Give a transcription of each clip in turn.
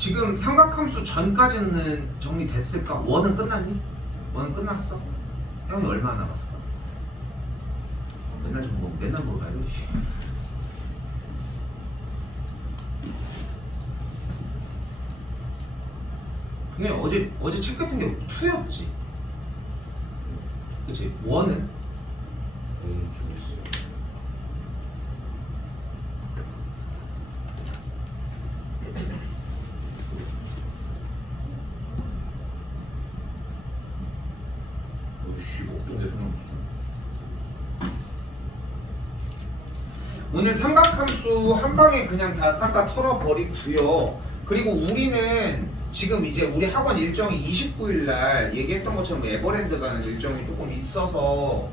지금 삼각함수 전까지는 정리됐을까? 원은 끝났니? 원은 끝났어? 형이 얼마나 남았을까? 맨날 좀 맨날 물어봐요. 그냥 어제 책 같은 게 2였지. 그치? 원은? 좀 있어. 어떤 데 상관없어. 오늘 삼각함수 한 방에 그냥 다 싹 다 털어버리고요. 그리고 우리는 지금 이제 우리 학원 일정이 29일 날 얘기했던 것처럼 에버랜드 가는 일정이 조금 있어서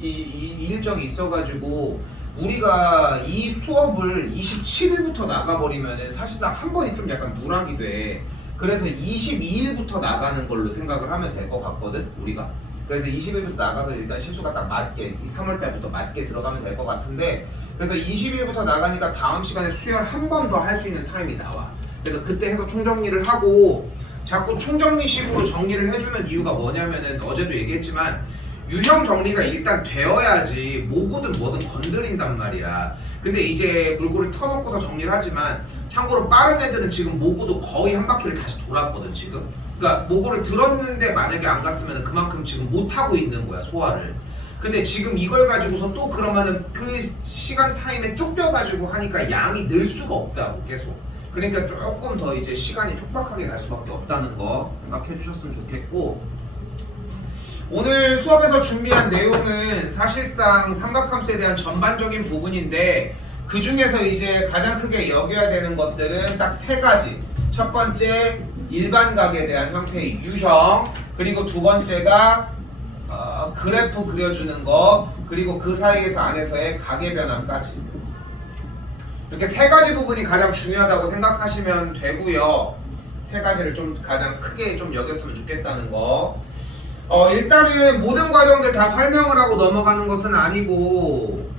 이 일정이 있어가지고 우리가 이 수업을 27일부터 나가버리면은 사실상 한 번이 좀 약간 누락이 돼. 그래서 22일부터 나가는 걸로 생각을 하면 될 것 같거든, 우리가. 그래서 20일부터 나가서 일단 시수가 딱 맞게, 이 3월달부터 맞게 들어가면 될 것 같은데, 그래서 20일부터 나가니까 다음 시간에 수열 한 번 더 할 수 있는 타임이 나와. 그래서 그때 해서 총정리를 하고, 자꾸 총정리식으로 정리를 해주는 이유가 뭐냐면은 어제도 얘기했지만 유형 정리가 일단 되어야지 뭐고든 뭐든 건드린단 말이야. 근데 이제 물고를 터놓고서 정리를 하지만 참고로 빠른 애들은 지금 모고도 거의 한 바퀴를 다시 돌았거든 지금. 그러니까 모고를 들었는데 만약에 안 갔으면 그만큼 지금 못하고 있는 거야, 소화를. 근데 지금 이걸 가지고서 또 그러면은 그 시간 타임에 쫓겨가지고 하니까 양이 늘 수가 없다고 계속. 그러니까 조금 더 이제 시간이 촉박하게 갈 수밖에 없다는 거 생각해 주셨으면 좋겠고, 오늘 수업에서 준비한 내용은 사실상 삼각함수에 대한 전반적인 부분인데 그 중에서 이제 가장 크게 여겨야 되는 것들은 딱 3가지. 첫 번째, 일반각에 대한 형태의 유형, 그리고 두 번째가 그래프 그려주는 거, 그리고 그 사이에서 안에서의 각의 변환까지. 이렇게 3가지 부분이 가장 중요하다고 생각하시면 되고요. 3가지를 좀 가장 크게 좀 여겼으면 좋겠다는 거. 일단은 모든 과정들 다 설명을 하고 넘어가는 것은 아니고,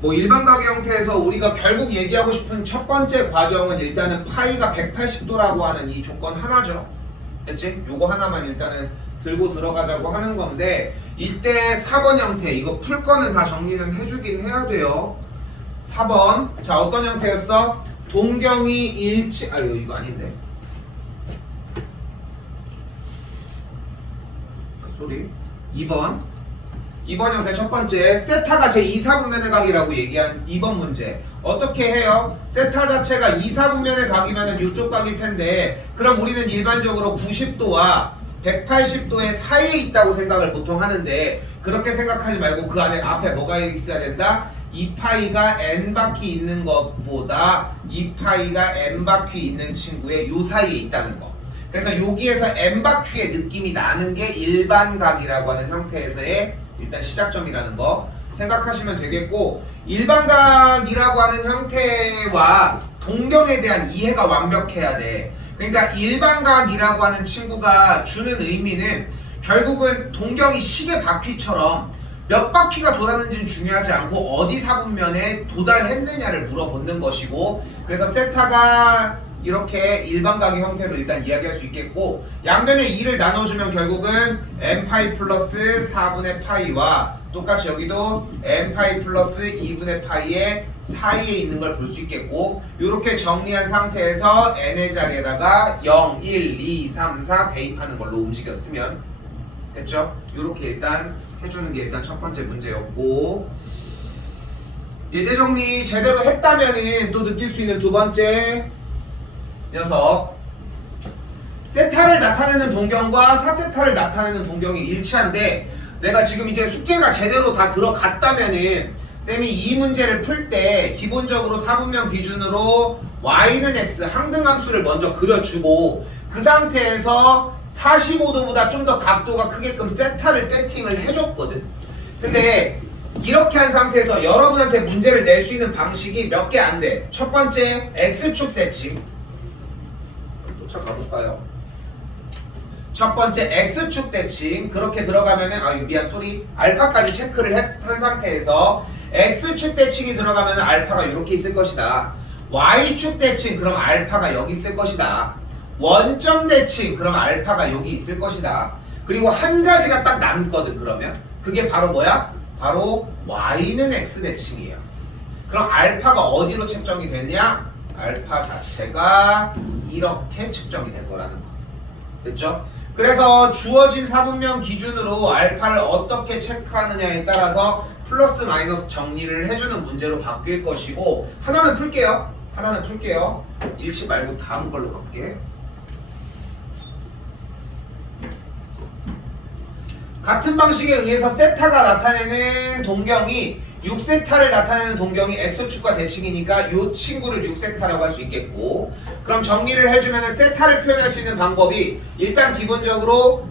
뭐 일반각의 형태에서 우리가 결국 얘기하고 싶은 첫 번째 과정은 일단은 파이가 180도라고 하는 이 조건 하나죠. 됐지? 요거 하나만 일단은 들고 들어가자고 하는 건데, 이때 4번 형태, 이거 풀 거는 다 정리는 해주긴 해야 돼요. 4번, 자 어떤 형태였어? 동경이 일치, 이거 아닌데. 쏘리. 2번 형태 첫 번째, 세타가 제2사분면의 각이라고 얘기한 2번 문제. 어떻게 해요? 세타 자체가 2사분면의 각이면 이쪽 각일 텐데, 그럼 우리는 일반적으로 90도와 180도의 사이에 있다고 생각을 보통 하는데, 그렇게 생각하지 말고 그 안에 앞에 뭐가 있어야 된다? 2파이가 n바퀴 있는 것보다 2파이가 n바퀴 있는 친구의 요 사이에 있다는 거. 그래서 여기에서 n바퀴의 느낌이 나는 게 일반각이라고 하는 형태에서의 일단 시작점이라는 거 생각하시면 되겠고, 일반각이라고 하는 형태와 동경에 대한 이해가 완벽해야 돼. 그러니까 일반각이라고 하는 친구가 주는 의미는 결국은 동경이 시계 바퀴처럼 몇 바퀴가 돌았는지는 중요하지 않고 어디 사분면에 도달했느냐를 물어보는 것이고, 그래서 세타가 이렇게 일반각의 형태로 일단 이야기할 수 있겠고, 양면에 2를 나눠주면 결국은 n파이 플러스 4분의 파이와 똑같이 여기도 n파이 플러스 2분의 파이의 사이에 있는 걸 볼 수 있겠고, 이렇게 정리한 상태에서 n의 자리에다가 0, 1, 2, 3, 4 대입하는 걸로 움직였으면 됐죠? 이렇게 일단 해주는 게 일단 첫 번째 문제였고, 예제 정리 제대로 했다면은 또 느낄 수 있는 두 번째 녀석, 세타를 나타내는 동경과 4세타를 나타내는 동경이 일치한데, 내가 지금 이제 숙제가 제대로 다 들어갔다면은 쌤이 이 문제를 풀 때 기본적으로 4분면 기준으로 y는 x 항등함수를 먼저 그려주고, 그 상태에서 45도보다 좀 더 각도가 크게끔 세타를 세팅을 해줬거든. 근데 이렇게 한 상태에서 여러분한테 문제를 낼 수 있는 방식이 몇 개 안 돼. 첫 번째, x축 대칭 쫓아가볼까요? 첫 번째 X축 대칭, 그렇게 들어가면은 미안 소리 알파까지 체크를 한 상태에서 x축 대칭이 들어가면 알파가 이렇게 있을 것이다. y축 대칭 그럼 알파가 여기 있을 것이다. 원점 대칭 그럼 알파가 여기 있을 것이다. 그리고 한 가지가 딱 남거든. 그러면 그게 바로 뭐야? 바로 y는 x 대칭이에요. 그럼 알파가 어디로 측정이 됐냐? 알파 자체가 이렇게 측정이 된 거라는 거. 됐죠? 그래서 주어진 사분면 기준으로 알파를 어떻게 체크하느냐에 따라서 플러스 마이너스 정리를 해주는 문제로 바뀔 것이고, 하나는 풀게요. 잃지 말고 다음 걸로 갈게. 같은 방식에 의해서 세타가 나타내는 동경이 6세타를 나타내는 동경이 x축과 대칭이니까 이 친구를 6세타라고 할 수 있겠고, 그럼 정리를 해주면 세타를 표현할 수 있는 방법이 일단 기본적으로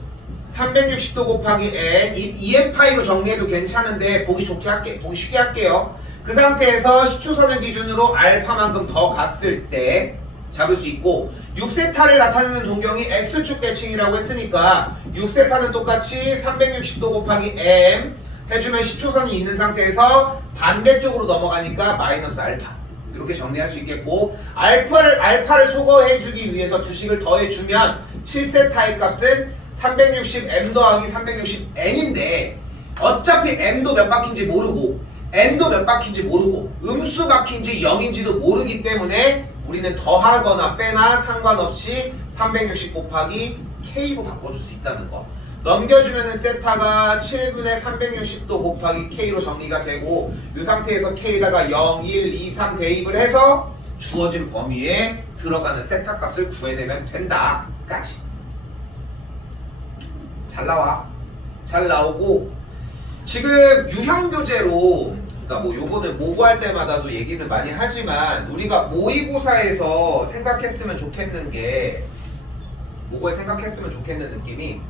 360도 곱하기 n, EM파이로 정리해도 괜찮은데 보기 쉽게 할게요. 그 상태에서 시초선을 기준으로 알파만큼 더 갔을 때 잡을 수 있고, 6세타를 나타내는 동경이 x축 대칭이라고 했으니까 6세타는 똑같이 360도 곱하기 m 해주면 시초선이 있는 상태에서 반대쪽으로 넘어가니까 마이너스 알파, 이렇게 정리할 수 있겠고, 알파를 소거해주기 위해서 두식을 더해주면 7세타의 값은 360m 더하기 360n인데 어차피 m도 몇 바퀴인지 모르고 n도 몇 바퀴인지 모르고 음수 바퀴인지 0인지도 모르기 때문에 우리는 더하거나 빼나 상관없이 360 곱하기 k로 바꿔줄 수 있다는 거. 넘겨주면은 세타가 7분의 360도 곱하기 k로 정리가 되고, 이 상태에서 k에다가 0, 1, 2, 3 대입을 해서 주어진 범위에 들어가는 세타 값을 구해내면 된다 까지. 잘 나오고, 지금 유형교재로, 그러니까 뭐 요거는 모고할 때마다도 얘기는 많이 하지만 우리가 모의고사에서 생각했으면 좋겠는 게, 모고에 생각했으면 좋겠는 느낌이,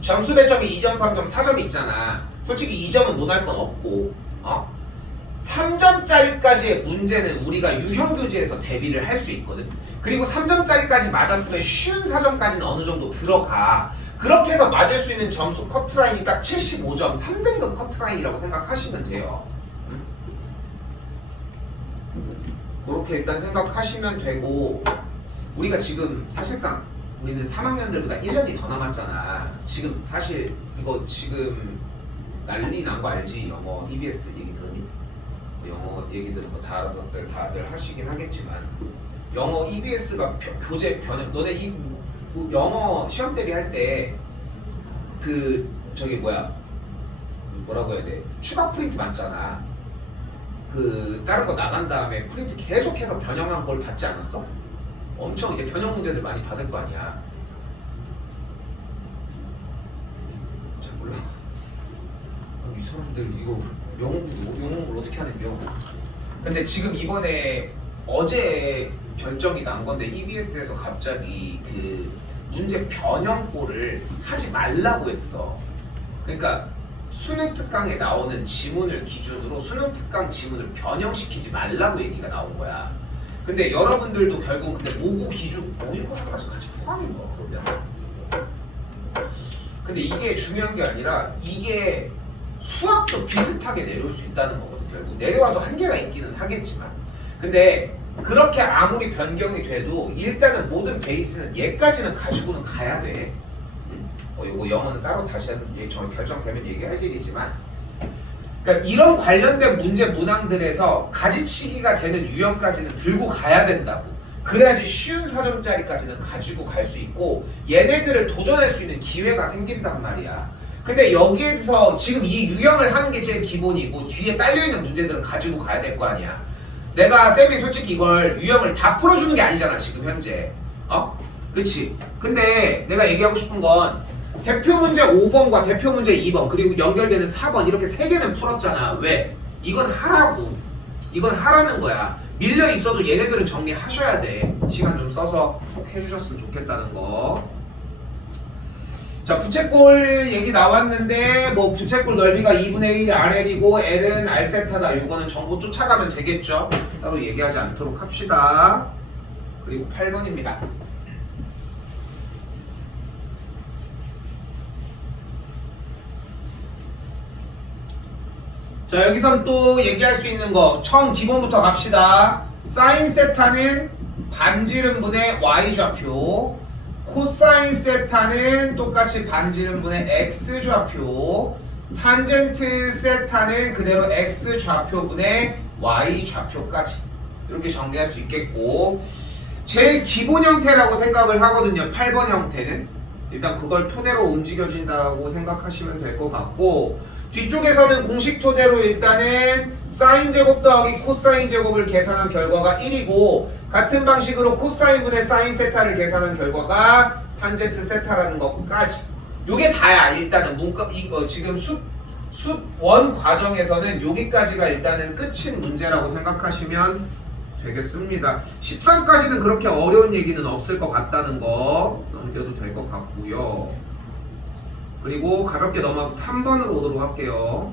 점수 배점이 2점, 3점, 4점 있잖아. 솔직히 2점은 논할 건 없고, 3점짜리까지의 문제는 우리가 유형교재에서 대비를 할 수 있거든. 그리고 3점짜리까지 맞았으면 쉬운 4점까지는 어느 정도 들어가. 그렇게 해서 맞을 수 있는 점수 커트라인이 딱 75점, 3등급 커트라인이라고 생각하시면 돼요. 그렇게 일단 생각하시면 되고, 우리가 지금 사실상 우리는 3학년들보다 1년이 더 남았잖아. 지금 사실 이거 지금 난리 난 거 알지? 영어 EBS 얘기 들었니? 영어 얘기 들은 거 다 알아서 다들 하시긴 하겠지만, 영어 EBS가 교재 변형, 너네 이 영어 시험 대비 할 때 그 저기 뭐라고 해야 돼? 추가 프린트 많잖아. 그 다른 거 나간 다음에 프린트 계속해서 변형한 걸 받지 않았어? 엄청 이제 변형 문제들 많이 받을 거 아니야. 잘 몰라. 이 사람들 이거 영어를 어떻게 하는겨? 근데 지금 이번에 어제 결정이 난 건데 EBS에서 갑자기 그 문제 변형꼴을 하지 말라고 했어. 그러니까 수능 특강에 나오는 지문을 기준으로 수능 특강 지문을 변형시키지 말라고 얘기가 나온 거야. 근데 여러분들도 결국 근데 모고 기준 모의고사까지 같이 포함인 거야 그러면. 근데 이게 중요한 게 아니라 이게 수학도 비슷하게 내려올 수 있다는 거거든. 결국 내려와도 한계가 있기는 하겠지만, 근데 그렇게 아무리 변경이 돼도 일단은 모든 베이스는 얘까지는 가지고는 가야 돼. 이거 영어는 따로 다시 결정되면 얘기할 일이지만, 그러니까 이런 관련된 문제 문항들에서 가지치기가 되는 유형까지는 들고 가야 된다고. 그래야지 쉬운 4점짜리까지는 가지고 갈 수 있고 얘네들을 도전할 수 있는 기회가 생긴단 말이야. 근데 여기에서 지금 이 유형을 하는 게 제일 기본이고 뒤에 딸려있는 문제들은 가지고 가야 될 거 아니야. 내가 쌤이 솔직히 이걸 유형을 다 풀어주는 게 아니잖아 지금 현재. 그치? 근데 내가 얘기하고 싶은 건 대표 문제 5번과 대표 문제 2번 그리고 연결되는 4번 이렇게 3개는 풀었잖아. 왜? 이건 하라고. 이건 하라는 거야. 밀려 있어도 얘네들은 정리하셔야 돼. 시간 좀 써서 꼭 해주셨으면 좋겠다는 거. 자, 부채꼴 얘기 나왔는데 뭐 부채꼴 넓이가 2분의 1 RL이고 L은 R세타다. 이거는 정보 쫓아가면 되겠죠. 따로 얘기하지 않도록 합시다. 그리고 8번입니다. 자, 여기선 또 얘기할 수 있는 거 처음 기본부터 갑시다. 사인 세타는 반지름분의 y좌표, 코사인 세타는 똑같이 반지름분의 x좌표, 탄젠트 세타는 그대로 x좌표분의 y좌표까지 이렇게 정리할 수 있겠고, 제일 기본 형태라고 생각을 하거든요. 8번 형태는 일단 그걸 토대로 움직여진다고 생각하시면 될 것 같고, 뒤쪽에서는 공식 토대로 일단은 사인 제곱 더하기 코사인 제곱을 계산한 결과가 1이고, 같은 방식으로 코사인분의 사인 세타를 계산한 결과가 탄젠트 세타라는 것까지, 요게 다야. 일단은 문과 이거 지금 숫원 과정에서는 여기까지가 일단은 끝인 문제라고 생각하시면 되겠습니다. 13까지는 그렇게 어려운 얘기는 없을 것 같다는 거 넘겨도 될 것 같고요. 그리고 가볍게 넘어서 3번으로 오도록 할게요.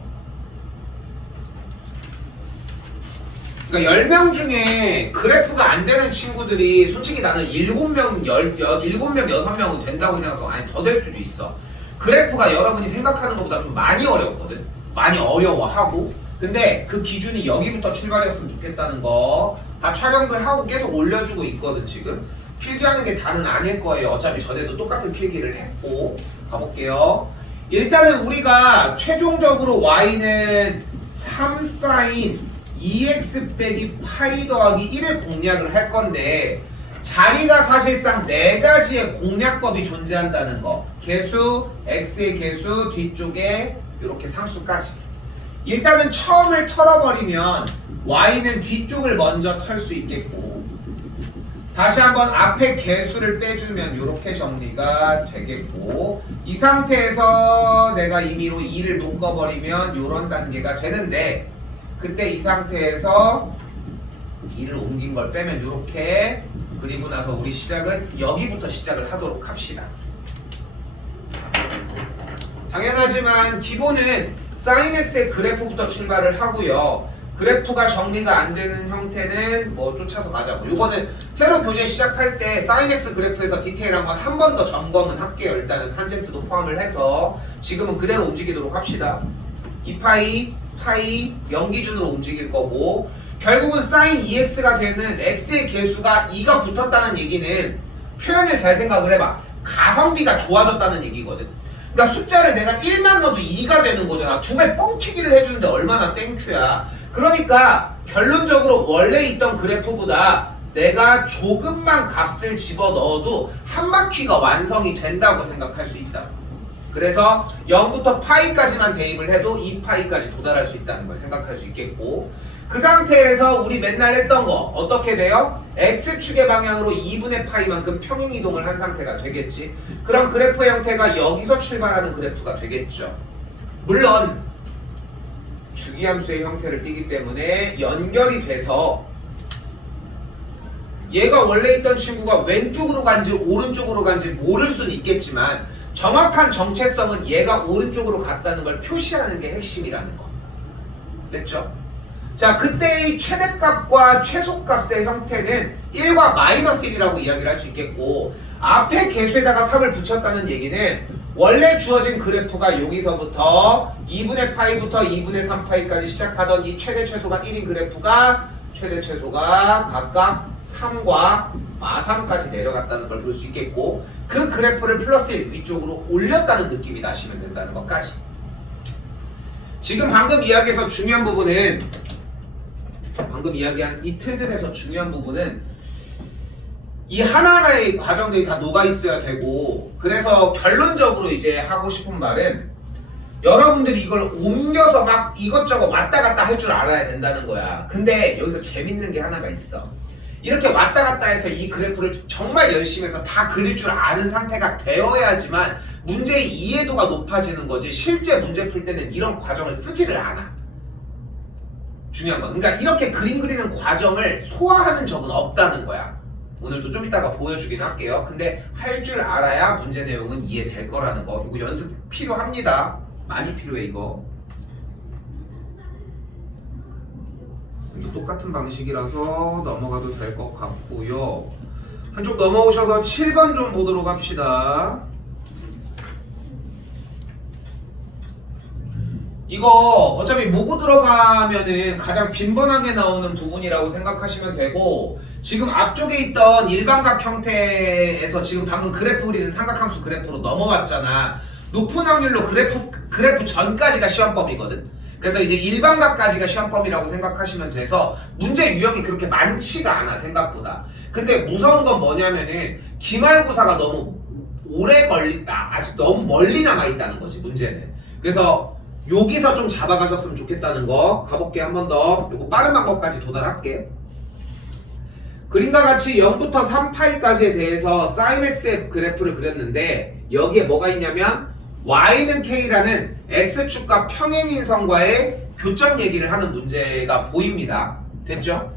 그러니까 10명 중에 그래프가 안 되는 친구들이 솔직히 나는 7명, 6명 된다고 생각하고, 아니 더 될 수도 있어. 그래프가 여러분이 생각하는 것보다 좀 많이 어렵거든. 많이 어려워하고. 근데 그 기준이 여기부터 출발이었으면 좋겠다는 거 다 촬영들 하고 계속 올려주고 있거든. 지금 필기하는 게 다는 아닐 거예요. 어차피 전에도 똑같은 필기를 했고. 가볼게요. 일단은 우리가 최종적으로 y는 3sin 2x 빼기 파이 더하기 1을 공략을 할 건데, 자리가 사실상 4가지의 공략법이 존재한다는 거. 개수, x의 개수, 뒤쪽에 이렇게 상수까지. 일단은 처음을 털어버리면 y는 뒤쪽을 먼저 털 수 있겠고, 다시 한번 앞에 개수를 빼주면 이렇게 정리가 되겠고, 이 상태에서 내가 임의로 2를 묶어버리면 이런 단계가 되는데, 그때 이 상태에서 2를 옮긴 걸 빼면 이렇게, 그리고 나서 우리 시작은 여기부터 시작을 하도록 합시다. 당연하지만 기본은 sin x의 그래프부터 출발을 하고요. 그래프가 정리가 안 되는 형태는 뭐 쫓아서 가자고. 요거는 새로 교재 시작할 때 sin x 그래프에서 디테일한 건 한 번 더 점검은 할게요. 일단은 탄젠트도 포함을 해서. 지금은 그대로 움직이도록 합시다. 2파이, 파이 0 기준으로 움직일 거고, 결국은 sin 2x가 되는 x의 개수가 2가 붙었다는 얘기는, 표현을 잘 생각을 해봐, 가성비가 좋아졌다는 얘기거든. 그러니까 숫자를 내가 1만 넣어도 2가 되는 거잖아. 두 배 뻥튀기를 해주는데 얼마나 땡큐야. 그러니까 결론적으로 원래 있던 그래프보다 내가 조금만 값을 집어넣어도 한 바퀴가 완성이 된다고 생각할 수 있다. 그래서 0부터 파이까지만 대입을 해도 2파이까지 도달할 수 있다는 걸 생각할 수 있겠고, 그 상태에서 우리 맨날 했던 거 어떻게 돼요? x축의 방향으로 2분의 파이만큼 평행이동을 한 상태가 되겠지. 그럼 그래프의 형태가 여기서 출발하는 그래프가 되겠죠. 물론 주기함수의 형태를 띠기 때문에 연결이 돼서 얘가 원래 있던 친구가 왼쪽으로 간지 오른쪽으로 간지 모를 수는 있겠지만, 정확한 정체성은 얘가 오른쪽으로 갔다는 걸 표시하는 게 핵심이라는 거. 됐죠? 자, 그때의 최대값과 최소값의 형태는 1과 마이너스 1이라고 이야기를 할 수 있겠고, 앞에 개수에다가 3을 붙였다는 얘기는 원래 주어진 그래프가 여기서부터 2분의 파이부터 2분의 3파이까지 시작하던 이 최대 최소가 1인 그래프가 최대 최소가 각각 3과 마3까지 내려갔다는 걸 볼 수 있겠고, 그 그래프를 플러스 1 위쪽으로 올렸다는 느낌이 나시면 된다는 것까지. 지금 방금 이야기해서 중요한 부분은, 방금 이야기한 이 틀들에서 중요한 부분은 이 하나하나의 과정들이 다 녹아 있어야 되고, 그래서 결론적으로 이제 하고 싶은 말은, 여러분들이 이걸 옮겨서 막 이것저것 왔다 갔다 할 줄 알아야 된다는 거야. 근데 여기서 재밌는 게 하나가 있어. 이렇게 왔다 갔다 해서 이 그래프를 정말 열심히 해서 다 그릴 줄 아는 상태가 되어야지만 문제의 이해도가 높아지는 거지, 실제 문제 풀 때는 이런 과정을 쓰지를 않아. 중요한 건, 그러니까 이렇게 그림 그리는 과정을 소화하는 적은 없다는 거야. 오늘도 좀 이따가 보여주긴 할게요. 근데 할 줄 알아야 문제 내용은 이해될 거라는 거. 이거 연습 필요합니다. 많이 필요해 이거. 이거 똑같은 방식이라서 넘어가도 될 것 같고요. 한쪽 넘어오셔서 7번 좀 보도록 합시다. 이거 어차피 모고 들어가면은 가장 빈번하게 나오는 부분이라고 생각하시면 되고, 지금 앞쪽에 있던 일반각 형태에서 지금 방금 그래프 그리는 삼각함수 그래프로 넘어왔잖아. 높은 확률로 그래프 전까지가 시험범위거든. 그래서 이제 일반각까지가 시험범위라고 생각하시면 돼서 문제 유형이 그렇게 많지가 않아, 생각보다. 근데 무서운 건 뭐냐면은 기말고사가 너무 오래 걸린다, 아직 너무 멀리 남아있다는 거지, 문제는. 그래서 여기서 좀 잡아가셨으면 좋겠다는 거. 가볼게. 한 번 더. 요거 빠른 방법까지 도달할게. 그림과 같이 0부터 3파이까지에 대해서 sin x의 그래프를 그렸는데, 여기에 뭐가 있냐면 y는 k라는 x축과 평행인선과의 교점 얘기를 하는 문제가 보입니다. 됐죠?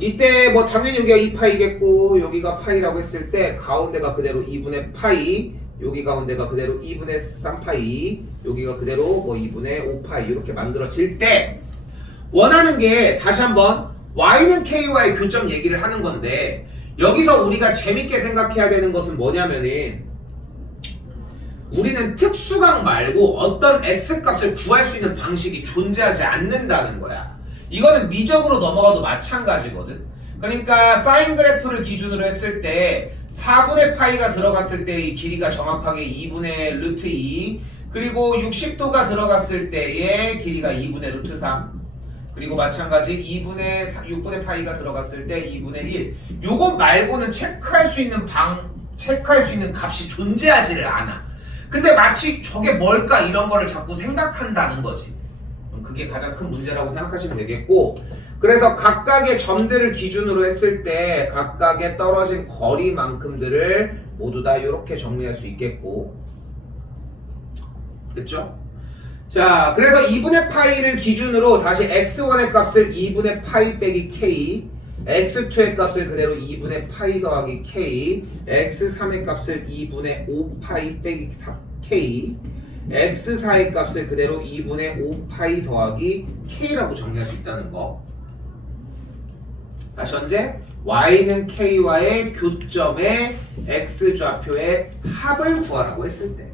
이때 뭐 당연히 여기가 2파이겠고, 여기가 파이라고 했을 때 가운데가 그대로 2분의 파이, 여기 가운데가 그대로 2분의 3파이, 여기가 그대로 뭐 2분의 5파이 이렇게 만들어질 때 원하는 게, 다시 한번 y는 k와의 교점 얘기를 하는 건데, 여기서 우리가 재밌게 생각해야 되는 것은 뭐냐면은, 우리는 특수각 말고 어떤 x값을 구할 수 있는 방식이 존재하지 않는다는 거야. 이거는 미적으로 넘어가도 마찬가지거든. 그러니까 사인 그래프를 기준으로 했을 때 4분의 파이가 들어갔을 때의 길이가 정확하게 2분의 루트 2, 그리고 60도가 들어갔을 때의 길이가 2분의 루트 3, 그리고 마찬가지 6분의 파이가 들어갔을 때 2분의 1. 요거 말고는 체크할 수 있는 값이 존재하지를 않아. 근데 마치 저게 뭘까 이런 거를 자꾸 생각한다는 거지. 그게 가장 큰 문제라고 생각하시면 되겠고, 그래서 각각의 점들을 기준으로 했을 때 각각의 떨어진 거리만큼들을 모두 다 이렇게 정리할 수 있겠고, 됐죠? 자, 그래서 2분의 파이를 기준으로 다시 x1의 값을 2분의 파이 빼기 k, x2의 값을 그대로 2분의 파이 더하기 k, x3의 값을 2분의 5파이 빼기 k, x4의 값을 그대로 2분의 5파이 더하기 k라고 정리할 수 있다는 거. 다시 현재 y는 k와의 교점의 x좌표의 합을 구하라고 했을 때,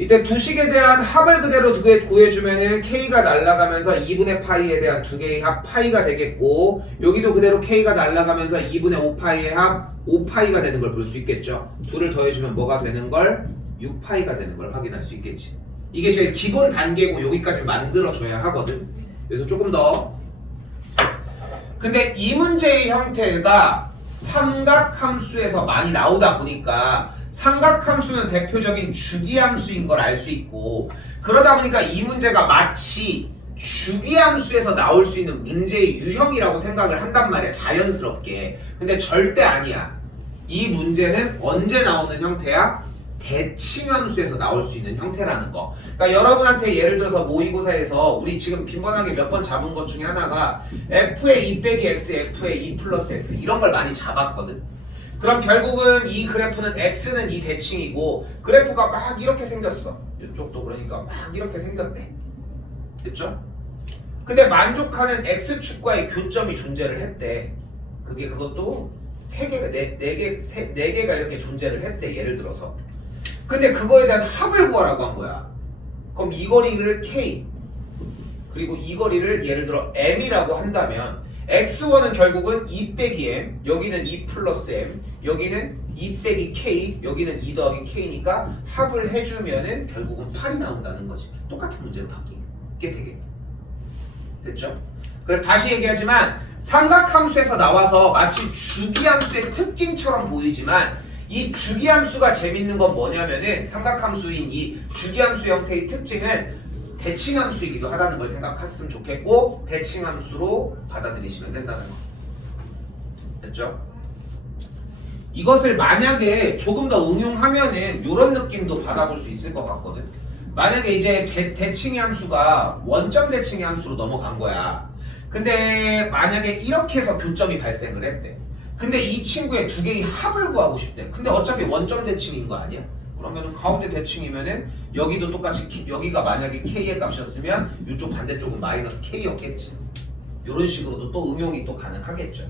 이때 두 식에 대한 합을 그대로 구해주면은 k가 날아가면서 2분의 파이에 대한 두 개의 합 파이가 되겠고, 여기도 그대로 k가 날아가면서 2분의 5파이의 합 5파이가 되는 걸 볼 수 있겠죠. 둘을 더해주면 뭐가 되는 걸? 6파이가 되는 걸 확인할 수 있겠지. 이게 제일 기본 단계고 여기까지 만들어줘야 하거든. 그래서 조금 더. 근데 이 문제의 형태가 삼각함수에서 많이 나오다 보니까 삼각함수는 대표적인 주기함수인 걸 알 수 있고, 그러다 보니까 이 문제가 마치 주기함수에서 나올 수 있는 문제의 유형이라고 생각을 한단 말이야, 자연스럽게. 근데 절대 아니야. 이 문제는 언제 나오는 형태야? 대칭함수에서 나올 수 있는 형태라는 거. 그러니까 여러분한테 예를 들어서 모의고사에서 우리 지금 빈번하게 몇 번 잡은 것 중에 하나가 f의 2 빼기 x, f의 2 플러스 x 이런 걸 많이 잡았거든. 그럼 결국은 이 그래프는 x는 이 대칭이고, 그래프가 막 이렇게 생겼어. 이쪽도 그러니까 막 이렇게 생겼대. 됐죠? 근데 만족하는 x축과의 교점이 존재를 했대. 그것도 4개가 이렇게 존재를 했대, 예를 들어서. 근데 그거에 대한 합을 구하라고 한 거야. 그럼 이 거리를 k, 그리고 이 거리를 예를 들어 m이라고 한다면, x1은 결국은 2 빼기 m, 여기는 2 플러스 m, 여기는 2 빼기 k, 여기는 2 더하기 k니까 합을 해주면은 결국은 8이 나온다는 거지. 똑같은 문제로 바뀌게 되겠네. 됐죠? 그래서 다시 얘기하지만 삼각함수에서 나와서 마치 주기함수의 특징처럼 보이지만, 이 주기함수가 재밌는 건 뭐냐면은, 삼각함수인 이 주기함수 형태의 특징은 대칭함수이기도 하다는 걸 생각했으면 좋겠고, 대칭함수로 받아들이시면 된다는 거. 됐죠? 이것을 만약에 조금 더 응용하면은 이런 느낌도 받아볼 수 있을 것 같거든. 만약에 이제 대칭의 함수가 원점 대칭의 함수로 넘어간 거야. 근데 만약에 이렇게 해서 교점이 발생을 했대. 근데 이 친구의 두 개의 합을 구하고 싶대. 근데 어차피 원점 대칭인 거 아니야? 그러면은 가운데 대칭이면은 여기도 똑같이 여기가 만약에 k의 값이었으면 이쪽 반대쪽은 마이너스 k였겠지. 이런 식으로도 또 응용이 또 가능하겠죠.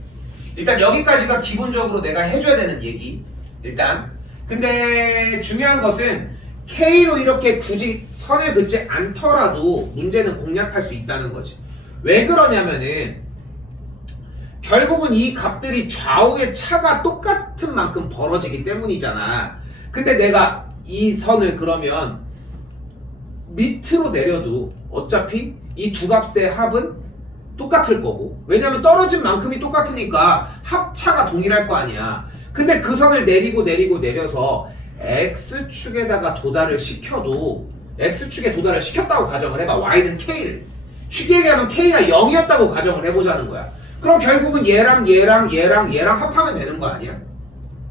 일단 여기까지가 기본적으로 내가 해줘야 되는 얘기. 일단 근데 중요한 것은 K로 이렇게 굳이 선을 긋지 않더라도 문제는 공략할 수 있다는 거지. 왜 그러냐면은 결국은 이 값들이 좌우의 차가 똑같은 만큼 벌어지기 때문이잖아. 근데 내가 이 선을 그러면 밑으로 내려도 어차피 이 두 값의 합은 똑같을 거고, 왜냐면 떨어진 만큼이 똑같으니까 합차가 동일할 거 아니야. 근데 그 선을 내려서 X축에다가 도달을 시켜도, X축에 도달을 시켰다고 가정을 해봐. Y는 K를. 쉽게 얘기하면 K가 0이었다고 가정을 해보자는 거야. 그럼 결국은 얘랑 합하면 되는 거 아니야?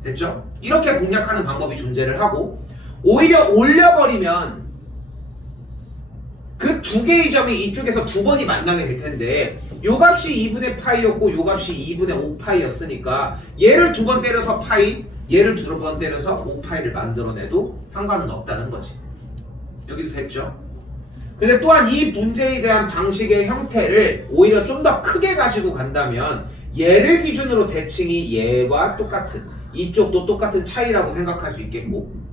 됐죠? 이렇게 공략하는 방법이 존재를 하고, 오히려 올려버리면 그 두 개의 점이 이쪽에서 두 번이 만나게 될 텐데, 요 값이 2분의 파이였고 요 값이 2분의 5파이였으니까 얘를 두 번 때려서 파이, 얘를 두 번 때려서 5파이를 만들어내도 상관은 없다는 거지. 여기도 됐죠? 근데 또한 이 문제에 대한 방식의 형태를 오히려 좀 더 크게 가지고 간다면 얘를 기준으로 대칭이 얘와 똑같은, 이쪽도 똑같은 차이라고 생각할 수 있겠고,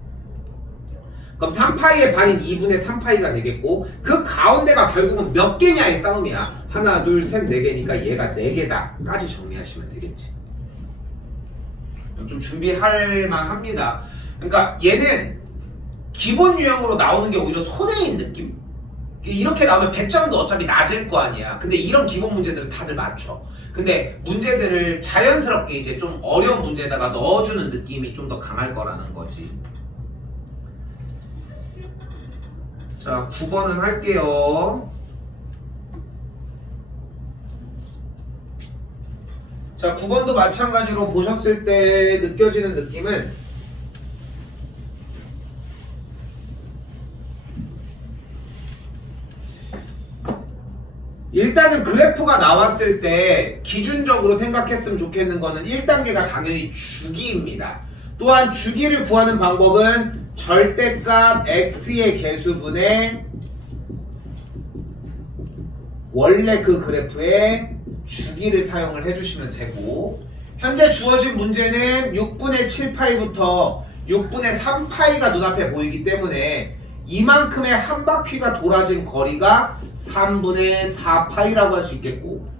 그럼 3파이의 반인 2분의 3파이가 되겠고, 그 가운데가 결국은 몇 개냐의 싸움이야. 하나, 둘, 셋, 네 개니까 얘가 4개다 까지 정리하시면 되겠지. 좀 준비할 만합니다. 그러니까 얘는 기본 유형으로 나오는 게 오히려 손해인 느낌? 이렇게 나오면 100점도 어차피 낮을 거 아니야. 근데 이런 기본 문제들을 다들 맞춰. 근데 문제들을 자연스럽게 이제 좀 어려운 문제에다가 넣어주는 느낌이 좀 더 강할 거라는 거지. 자, 9번은 할게요. 자, 9번도 마찬가지로 보셨을 때 느껴지는 느낌은 일단은 그래프가 나왔을 때 기준적으로 생각했으면 좋겠는 거는 1단계가 당연히 주기입니다. 또한 주기를 구하는 방법은 절대값 x의 개수분의 원래 그 그래프의 주기를 사용을 해주시면 되고, 현재 주어진 문제는 6분의 7파이부터 6분의 3파이가 눈앞에 보이기 때문에 이만큼의 한 바퀴가 돌아진 거리가 3분의 4파이라고 할 수 있겠고,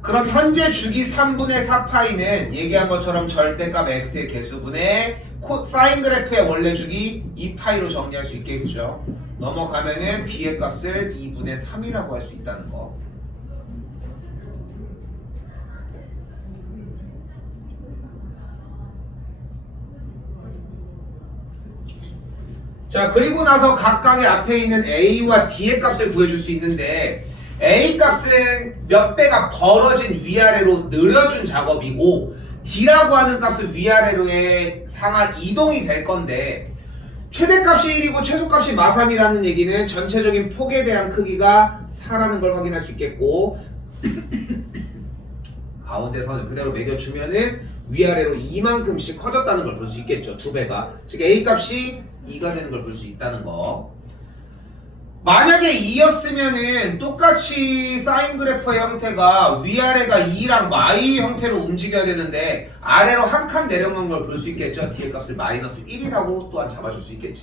그럼 현재 주기 3분의 4파이는 얘기한 것처럼 절대값 x의 개수분의 사인 그래프의 원래 주기 2파이로 정리할 수 있겠죠. 넘어가면은 b의 값을 2분의 3이라고 할 수 있다는 거. 자, 그리고 나서 각각의 앞에 있는 a와 d의 값을 구해줄 수 있는데, A 값은 몇 배가 벌어진 위아래로 늘려준 작업이고, D라고 하는 값은 위아래로의 상하 이동이 될 건데, 최대값이 1이고 최소값이 마삼이라는 얘기는 전체적인 폭에 대한 크기가 4라는 걸 확인할 수 있겠고, 가운데 선을 그대로 매겨주면은 위아래로 이만큼씩 커졌다는 걸 볼 수 있겠죠. 2배가. 즉 A 값이 2가 되는 걸 볼 수 있다는 거. 만약에 2였으면은 똑같이 사인 그래프의 형태가 위아래가 2랑 마이 형태로 움직여야 되는데 아래로 한 칸 내려간 걸 볼 수 있겠죠. D의 값을 마이너스 1이라고 또한 잡아줄 수 있겠지.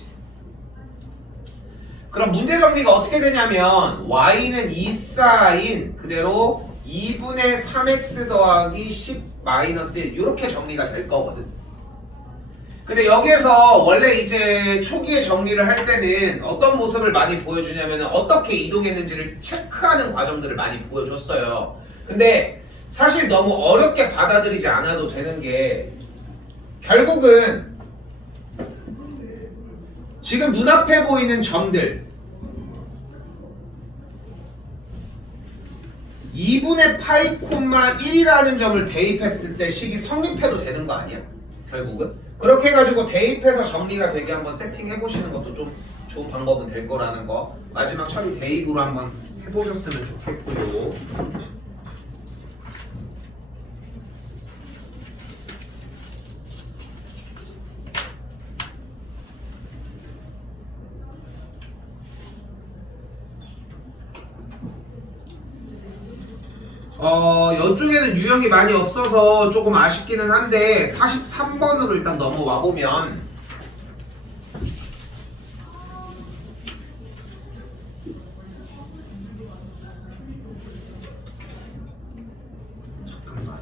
그럼 문제 정리가 어떻게 되냐면 Y는 2 사인 그대로 2분의 3x 더하기 10 마이너스 1 이렇게 정리가 될 거거든. 근데 여기에서 원래 이제 초기에 정리를 할 때는 어떤 모습을 많이 보여주냐면 어떻게 이동했는지를 체크하는 과정들을 많이 보여줬어요. 근데 사실 너무 어렵게 받아들이지 않아도 되는 게, 결국은 지금 눈앞에 보이는 점들 2분의 파이 콤마 1이라는 점을 대입했을 때 식이 성립해도 되는 거 아니야? 결국은 그렇게 해가지고 대입해서 정리가 되게 한번 세팅해 보시는 것도 좀 좋은 방법은 될 거라는 거, 마지막 처리 대입으로 한번 해보셨으면 좋겠고요. 이쪽에는 유형이 많이 없어서 조금 아쉽기는 한데 43번으로 일단 넘어와 보면 잠깐만.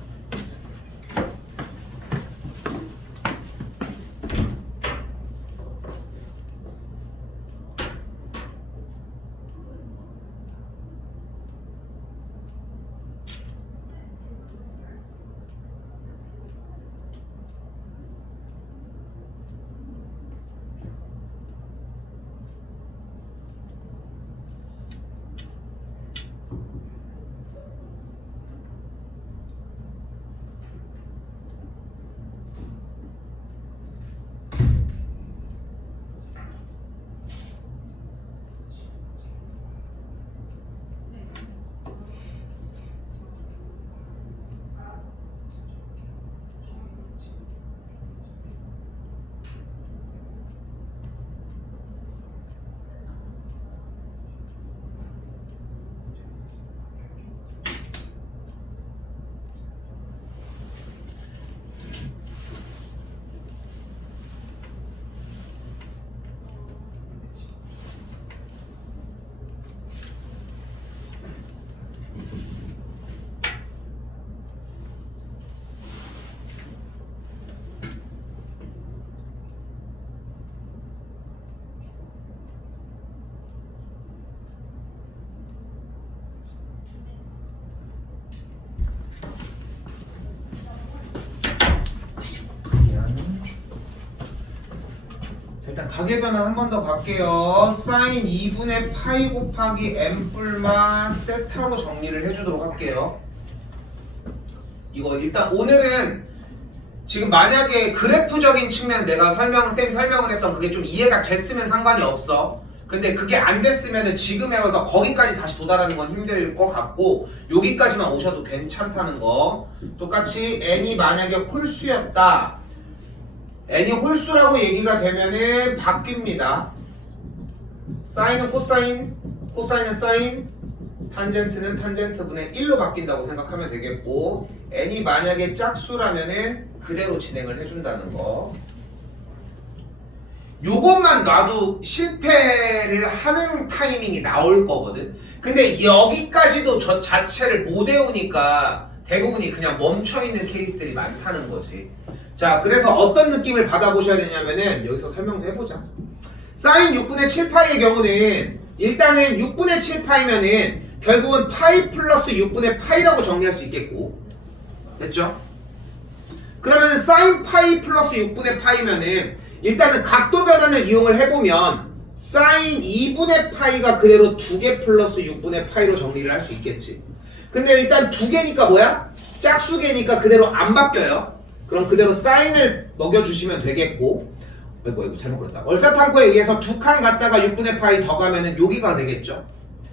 일단 가계변환 한 번 더 갈게요. 사인 2분의 파이 곱하기 m 뿔마 세타로 정리를 해주도록 할게요. 이거 일단 오늘은 지금 만약에 그래프적인 측면 내가 쌤이 설명을 했던 그게 좀 이해가 됐으면 상관이 없어. 근데 그게 안 됐으면은 지금 해와서 거기까지 다시 도달하는 건 힘들 것 같고 여기까지만 오셔도 괜찮다는 거. 똑같이 n이 만약에 홀수였다. n이 홀수라고 얘기가 되면은 바뀝니다. 사인은 코사인, 코사인은 사인, 탄젠트는 탄젠트분의 1로 바뀐다고 생각하면 되겠고 n이 만약에 짝수라면은 그대로 진행을 해준다는 거. 요것만 놔도 실패를 하는 타이밍이 나올 거거든. 근데 여기까지도 저 자체를 못 외우니까 대부분이 그냥 멈춰있는 케이스들이 많다는 거지. 자, 그래서 어떤 느낌을 받아보셔야 되냐면은 여기서 설명도 해보자. 사인 6분의 7파이의 경우는 일단은 6분의 7파이면은 결국은 파이 플러스 6분의 파이라고 정리할 수 있겠고 됐죠? 그러면 사인 파이 플러스 6분의 파이면은 일단은 각도 변환을 이용을 해보면 사인 2분의 파이가 그대로 2개 플러스 6분의 파이로 정리를 할 수 있겠지. 근데 일단 2개니까 뭐야? 짝수개니까 그대로 안 바뀌어요. 그럼 그대로 사인을 먹여주시면 되겠고 이거 잘못 그렸다. 월사탕코에 의해서 두 칸 갔다가 6분의 파이 더 가면은 여기가 되겠죠.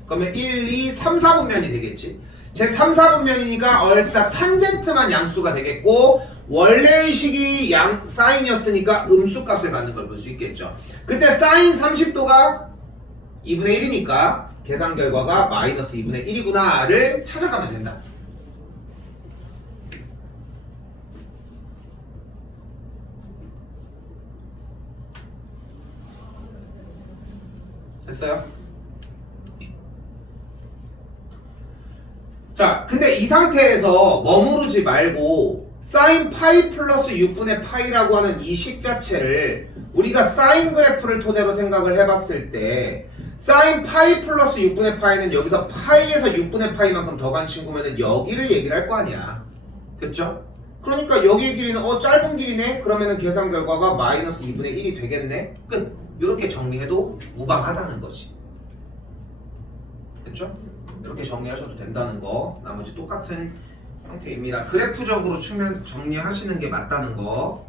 그러면 1, 2, 3, 4분면이 되겠지. 제 3, 4분면이니까 얼싸 탄젠트만 양수가 되겠고 원래의 식이 사인이었으니까 음수 값을 받는 걸 볼 수 있겠죠. 그때 사인 30도가 2분의 1이니까 계산 결과가 마이너스 2분의 1이구나를 찾아가면 된다. 됐어요? 자, 근데 이 상태에서 머무르지 말고 사인 파이 플러스 6분의 파이라고 하는 이 식 자체를 우리가 사인 그래프를 토대로 생각을 해봤을 때 사인 파이 플러스 6분의 파이는 여기서 파이에서 6분의 파이만큼 더 간 친구면은 여기를 얘기를 할 거 아니야. 됐죠? 그러니까 여기의 길이는 짧은 길이네? 그러면은 계산 결과가 마이너스 2분의 1이 되겠네? 끝! 이렇게 정리해도 무방하다는 거지. 됐죠? 이렇게 정리하셔도 된다는 거. 나머지 똑같은 형태입니다. 그래프적으로 측면 정리하시는 게 맞다는 거.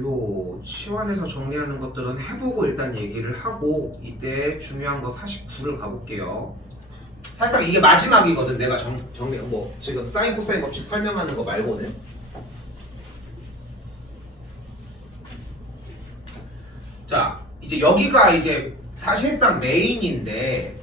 요 치환해서 정리하는 것들은 해보고 일단 얘기를 하고 이때 중요한 거 49를 가볼게요. 사실상 이게 마지막이거든. 내가 정리 지금 사인 코사인 법칙 설명하는 거 말고는. 자, 이제 여기가 이제 사실상 메인인데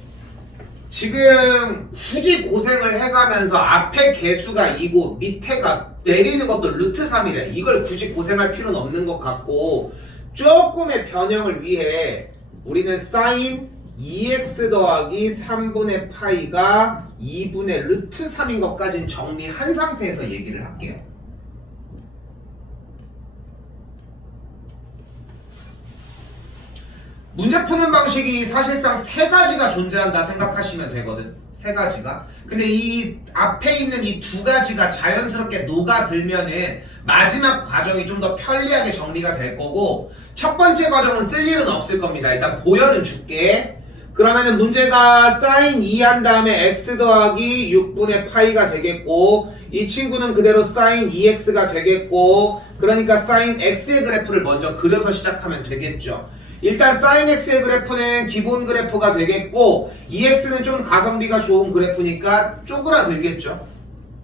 지금 굳이 고생을 해가면서 앞에 개수가 2고 밑에가 내리는 것도 루트 3이래. 이걸 굳이 고생할 필요는 없는 것 같고 조금의 변형을 위해 우리는 사인 2x 더하기 3분의 파이가 2분의 루트 3인 것까지는 정리한 상태에서 얘기를 할게요. 문제 푸는 방식이 사실상 세 가지가 존재한다 생각하시면 되거든. 세 가지가. 근데 이 앞에 있는 이 두 가지가 자연스럽게 녹아들면은 마지막 과정이 좀 더 편리하게 정리가 될 거고 첫 번째 과정은 쓸 일은 없을 겁니다. 일단 보여는 줄게. 그러면은 문제가 사인 2 한 다음에 x 더하기 6분의 파이가 되겠고 이 친구는 그대로 사인 2x가 되겠고 그러니까 사인 x의 그래프를 먼저 그려서 시작하면 되겠죠. 일단 sin x의 그래프는 기본 그래프가 되겠고 2x는 좀 가성비가 좋은 그래프니까 쪼그라들겠죠.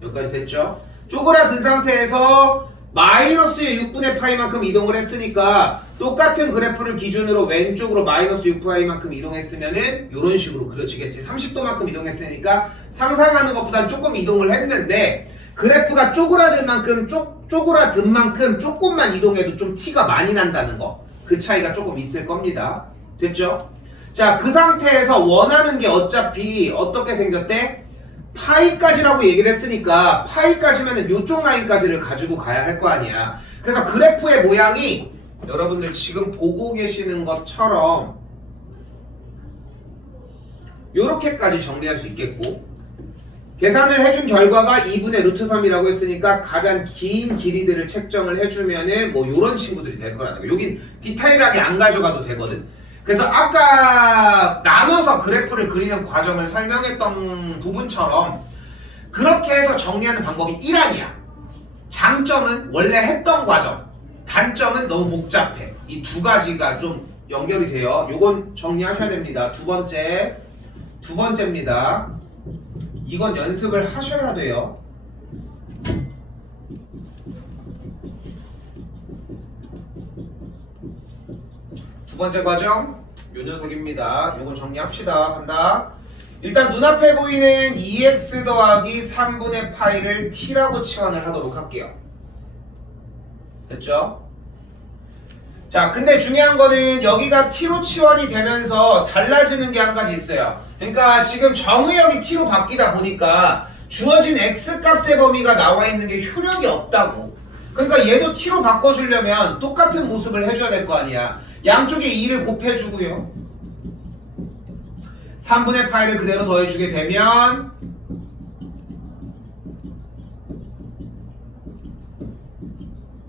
여기까지 됐죠? 쪼그라든 상태에서 마이너스의 6분의 파이만큼 이동을 했으니까 똑같은 그래프를 기준으로 왼쪽으로 마이너스 6파이만큼 이동했으면은 이런 식으로 그려지겠지. 30도만큼 이동했으니까 상상하는 것보단 조금 이동을 했는데 그래프가 쪼그라든 만큼 조금만 이동해도 좀 티가 많이 난다는 거. 그 차이가 조금 있을 겁니다. 됐죠? 자, 그 상태에서 원하는 게 어차피 어떻게 생겼대? 파이까지라고 얘기를 했으니까 파이까지면은 요쪽 라인까지를 가지고 가야 할 거 아니야. 그래서 그래프의 모양이 여러분들 지금 보고 계시는 것처럼 요렇게까지 정리할 수 있겠고 계산을 해준 결과가 2분의 루트 3이라고 했으니까 가장 긴 길이들을 책정을 해주면은 뭐 요런 친구들이 될 거라는 거. 여긴 디테일하게 안 가져가도 되거든. 그래서 아까 나눠서 그래프를 그리는 과정을 설명했던 부분처럼 그렇게 해서 정리하는 방법이 1안이야. 장점은 원래 했던 과정, 단점은 너무 복잡해. 이 두 가지가 좀 연결이 돼요. 요건 정리하셔야 됩니다. 두 번째입니다. 이건 연습을 하셔야 돼요. 두 번째 과정 요 녀석입니다. 요건 정리합시다. 간다. 일단 눈앞에 보이는 2x 더하기 3분의 파이를 t라고 치환을 하도록 할게요. 됐죠? 자, 근데 중요한 거는 여기가 t로 치환이 되면서 달라지는 게 한 가지 있어요. 그러니까 지금 정의역이 t로 바뀌다 보니까 주어진 x 값의 범위가 나와 있는 게 효력이 없다고. 그러니까 얘도 t로 바꿔주려면 똑같은 모습을 해줘야 될 거 아니야. 양쪽에 2를 곱해주고요. 3분의 파이를 그대로 더해주게 되면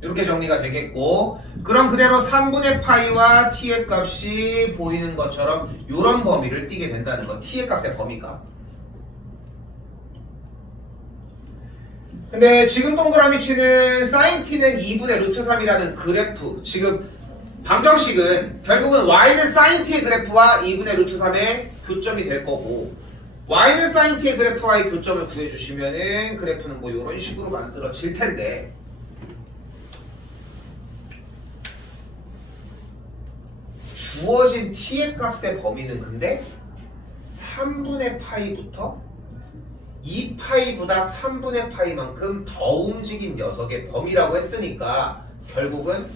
이렇게 정리가 되겠고 그럼 그대로 3분의 파이와 t의 값이 보이는 것처럼 이런 범위를 띠게 된다는 거. t의 값의 범위가. 근데 지금 동그라미 치는 sin t는 2분의 루트 3이라는 그래프 지금 방정식은 결국은 y는 sin t의 그래프와 2분의 루트 3의 교점이 될 거고 y는 sin t의 그래프와의 교점을 구해주시면은 그래프는 뭐 이런 식으로 만들어질 텐데 주어진 t의 값의 범위는 근데 3분의 파이부터 2파이보다 3분의 파이만큼 더 움직인 녀석의 범위라고 했으니까 결국은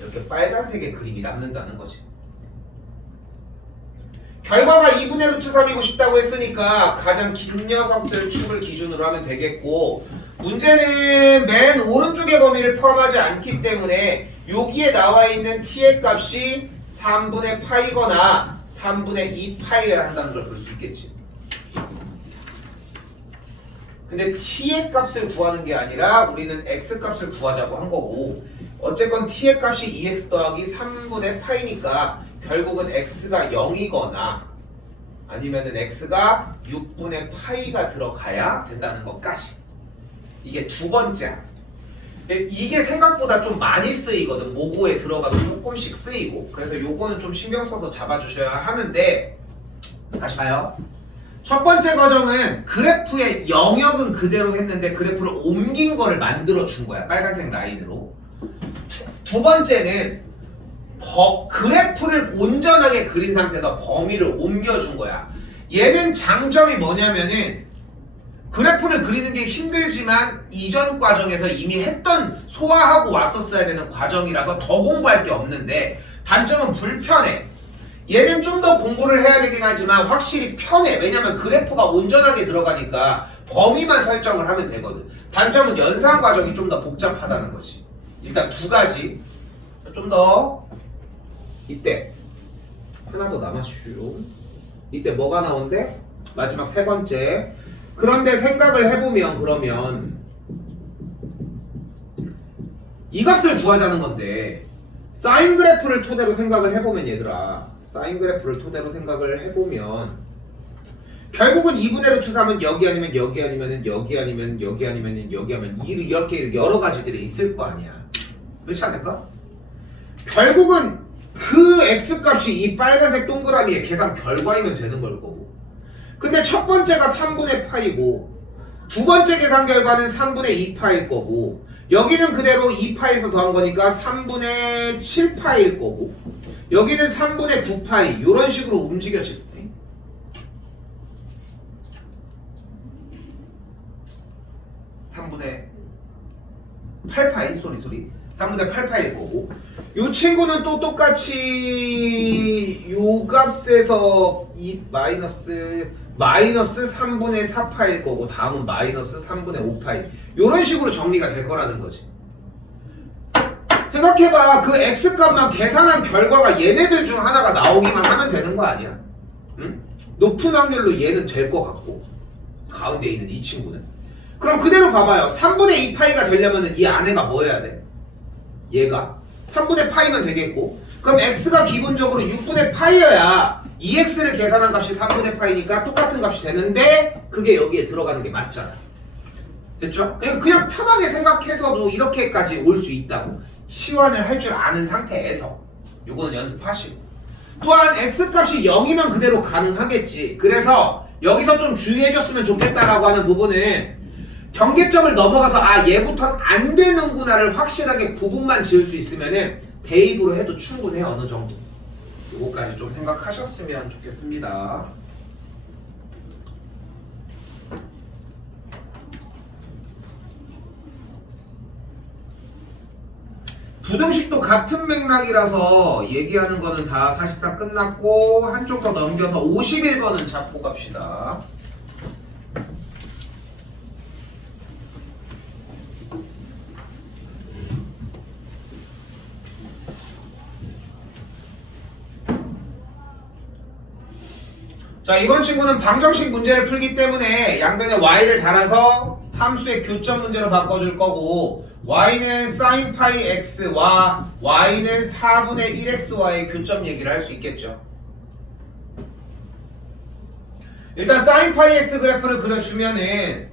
이렇게 빨간색의 그림이 남는다는 거지. 결과가 2분의 루트 3이고 싶다고 했으니까 가장 긴 녀석들 축을 기준으로 하면 되겠고 문제는 맨 오른쪽의 범위를 포함하지 않기 때문에 여기에 나와 있는 t의 값이 3분의 파이거나 3분의 2파이여야 한다는 걸 볼 수 있겠지. 근데 t의 값을 구하는 게 아니라 우리는 x 값을 구하자고 한 거고 어쨌건 t의 값이 2x 더하기 3분의 파이니까 결국은 x가 0이거나 아니면은 x가 6분의 파이가 들어가야 된다는 것까지. 이게 두 번째야. 이게 생각보다 좀 많이 쓰이거든. 모고에 들어가도 조금씩 쓰이고. 그래서 요거는 좀 신경 써서 잡아주셔야 하는데 다시 봐요. 첫 번째 과정은 그래프의 영역은 그대로 했는데 그래프를 옮긴 거를 만들어 준 거야. 빨간색 라인으로. 두 번째는 그래프를 온전하게 그린 상태에서 범위를 옮겨준 거야. 얘는 장점이 뭐냐면은 그래프를 그리는 게 힘들지만 이전 과정에서 이미 했던 소화하고 왔었어야 되는 과정이라서 더 공부할 게 없는데 단점은 불편해. 얘는 좀 더 공부를 해야 되긴 하지만 확실히 편해. 왜냐면 그래프가 온전하게 들어가니까 범위만 설정을 하면 되거든. 단점은 연산 과정이 좀 더 복잡하다는 거지. 일단 두 가지. 좀 더 이때 하나 더 남았슈. 이때 뭐가 나온대? 마지막 세 번째. 그런데 생각을 해보면 그러면 이 값을 구하자는 건데 사인 그래프를 토대로 생각을 해보면 얘들아 사인 그래프를 토대로 생각을 해보면 결국은 2분의 루트 3은 여기 아니면 여기 아니면 여기 아니면 여기 아니면 여기 하면 이렇게 여러 가지들이 있을 거 아니야. 그렇지 않을까? 결국은 그 x값이 이 빨간색 동그라미의 계산 결과이면 되는 걸 거고 근데 첫 번째가 3분의 파이고 두 번째 계산 결과는 3분의 2파일 거고 여기는 그대로 2파에서 더한 거니까 3분의 7파일 거고 여기는 3분의 9파이 이런 식으로 움직여질 때 3분의 8파이 소리 3분의 8파일 거고 이 친구는 또 똑같이 요 값에서 이 마이너스 3분의 4파일 거고 다음은 마이너스 3분의 5파이 이런 식으로 정리가 될 거라는 거지. 생각해봐. 그 x값만 계산한 결과가 얘네들 중 하나가 나오기만 하면 되는 거 아니야? 응? 높은 확률로 얘는 될 것 같고 가운데 있는 이 친구는 그럼 그대로 봐봐요. 3분의 2파이가 되려면 이 안에가 뭐 해야 돼? 얘가 3분의 파이면 되겠고 그럼 x가 기본적으로 6분의 파이여야 2x를 계산한 값이 3분의 파이니까 똑같은 값이 되는데 그게 여기에 들어가는 게 맞잖아. 됐죠? 그냥 편하게 생각해서도 이렇게까지 올 수 있다고 치환을 할 줄 아는 상태에서 요거는 연습하시고 또한 x값이 0이면 그대로 가능하겠지. 그래서 여기서 좀 주의해줬으면 좋겠다라고 하는 부분은 경계점을 넘어가서 아 얘부터는 안 되는구나를 확실하게 구분만 지을 수 있으면은 대입으로 해도 충분해. 어느 정도 요거까지 좀 생각하셨으면 좋겠습니다. 부등식도 같은 맥락이라서 얘기하는 거는 다 사실상 끝났고 한쪽 더 넘겨서 51번은 잡고 갑시다. 자, 이번 친구는 방정식 문제를 풀기 때문에 양변에 y를 달아서 함수의 교점 문제로 바꿔줄 거고 y는 sin 파이 x와 y는 4분의 1x와의 교점 얘기를 할 수 있겠죠. 일단 sin 파이 x 그래프를 그려주면은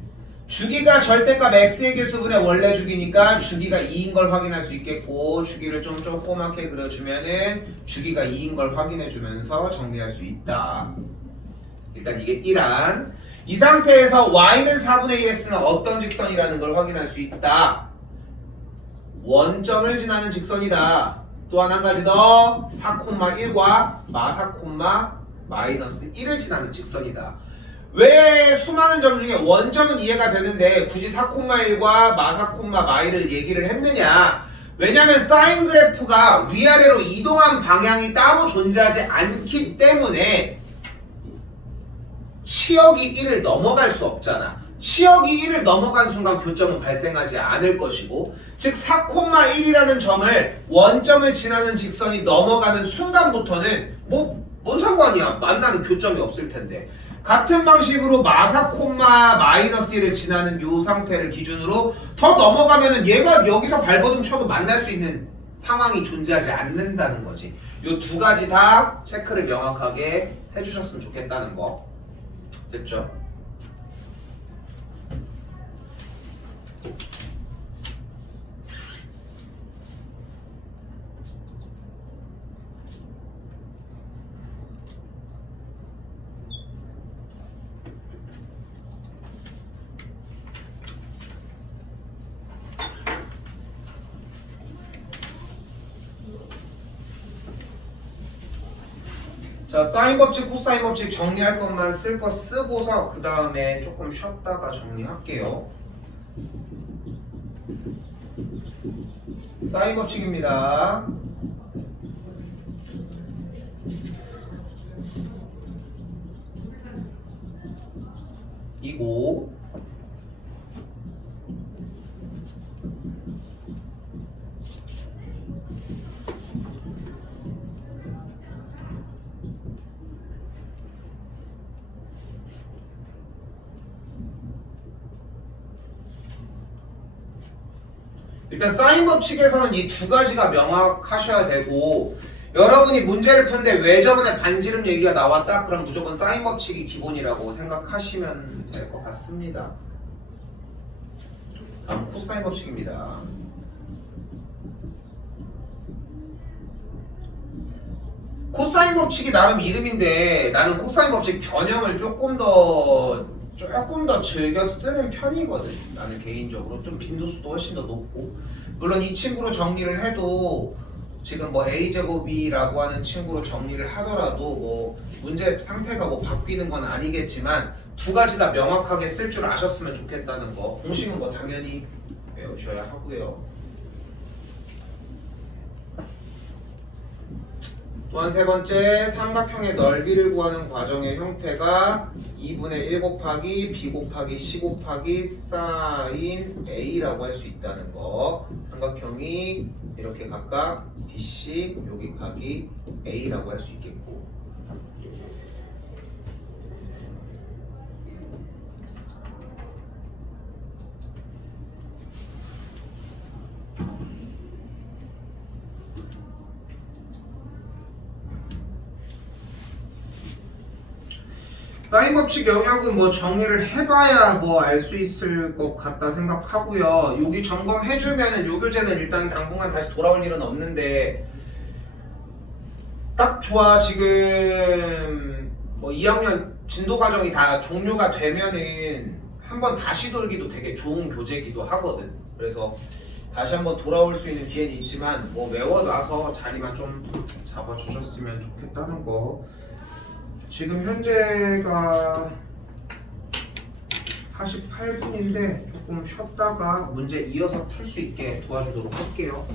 주기가 절대값 x의 개수분의 원래 주기니까 주기가 2인 걸 확인할 수 있겠고 주기를 좀 조그맣게 그려주면은 주기가 2인 걸 확인해주면서 정리할 수 있다. 일단 이게 1안 이 상태에서 y는 4분의 1x는 어떤 직선이라는 걸 확인할 수 있다. 원점을 지나는 직선이다. 또한 한 가지 더 4,1과 마사콤마-마이너스 1을 지나는 직선이다. 왜 수많은 점 중에 원점은 이해가 되는데 굳이 4,1과 마사콤마-마이를 얘기를 했느냐. 왜냐면 사인 그래프가 위아래로 이동한 방향이 따로 존재하지 않기 때문에 치역이 1을 넘어갈 수 없잖아. 치역이 1을 넘어간 순간 교점은 발생하지 않을 것이고 즉 4,1이라는 점을 원점을 지나는 직선이 넘어가는 순간부터는 뭔 상관이야. 만나는 교점이 없을 텐데 같은 방식으로 마사콤마 마이너스 1을 지나는 요 상태를 기준으로 더 넘어가면은 얘가 여기서 발버둥 쳐도 만날 수 있는 상황이 존재하지 않는다는 거지. 요 두 가지 다 체크를 명확하게 해주셨으면 좋겠다는 거. 됐죠? 자, 사인 법칙, 코사인 법칙 정리할 것만 쓸 거 쓰고서 그 다음에 조금 쉬었다가 정리할게요. 사인 법칙입니다. 이고 일단 사인 법칙에서는 이 두 가지가 명확하셔야 되고, 여러분이 문제를 푸는데 왜 저번에 반지름 얘기가 나왔다? 그럼 무조건 사인 법칙이 기본이라고 생각하시면 될 것 같습니다. 다음 코사인 법칙입니다. 코사인 법칙이 나름 이름인데 나는 코사인 법칙 변형을 조금 더 즐겨 쓰는 편이거든. 나는 개인적으로 좀 빈도수도 훨씬 더 높고, 물론 이 친구로 정리를 해도 지금 뭐 a제곱이라고 하는 친구로 정리를 하더라도 뭐 문제 상태가 뭐 바뀌는 건 아니겠지만 두 가지 다 명확하게 쓸 줄 아셨으면 좋겠다는 거. 공식은 뭐 당연히 외우셔야 하고요. 또한 세 번째, 삼각형의 넓이를 구하는 과정의 형태가 2분의 1 곱하기 b 곱하기 c 곱하기 사인 a라고 할 수 있다는 거. 삼각형이 이렇게 각각 bc 여기 각이 a라고 할 수 있겠고, 사인 법칙 영역은 뭐 정리를 해봐야 뭐 알 수 있을 것 같다 생각하고요. 여기 점검해주면은 요 교재는 일단 당분간 다시 돌아올 일은 없는데 딱 좋아. 지금 뭐 2학년 진도 과정이 다 종료가 되면은 한번 다시 돌기도 되게 좋은 교재기도 하거든. 그래서 다시 한번 돌아올 수 있는 기회는 있지만 뭐 외워놔서 자리만 좀 잡아주셨으면 좋겠다는 거. 지금 현재가 48분인데 조금 쉬었다가 문제 이어서 풀 수 있게 도와주도록 할게요.